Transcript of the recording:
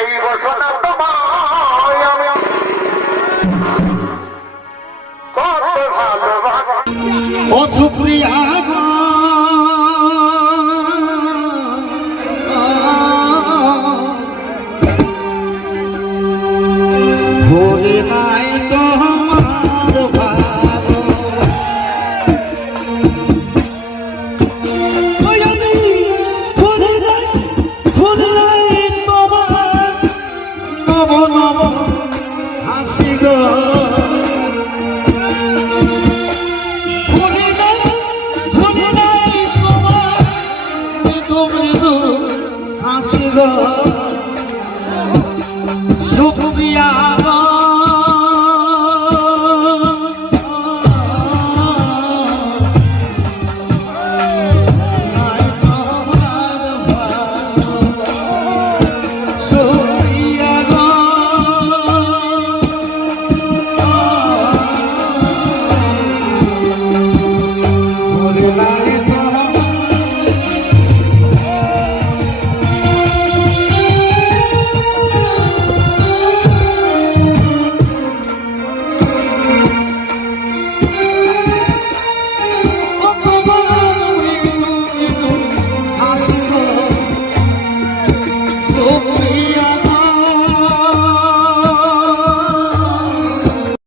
এই ঘোষণা তোমায় আমি কত ভালোবাসি ও সুপ্রিয়া Oh.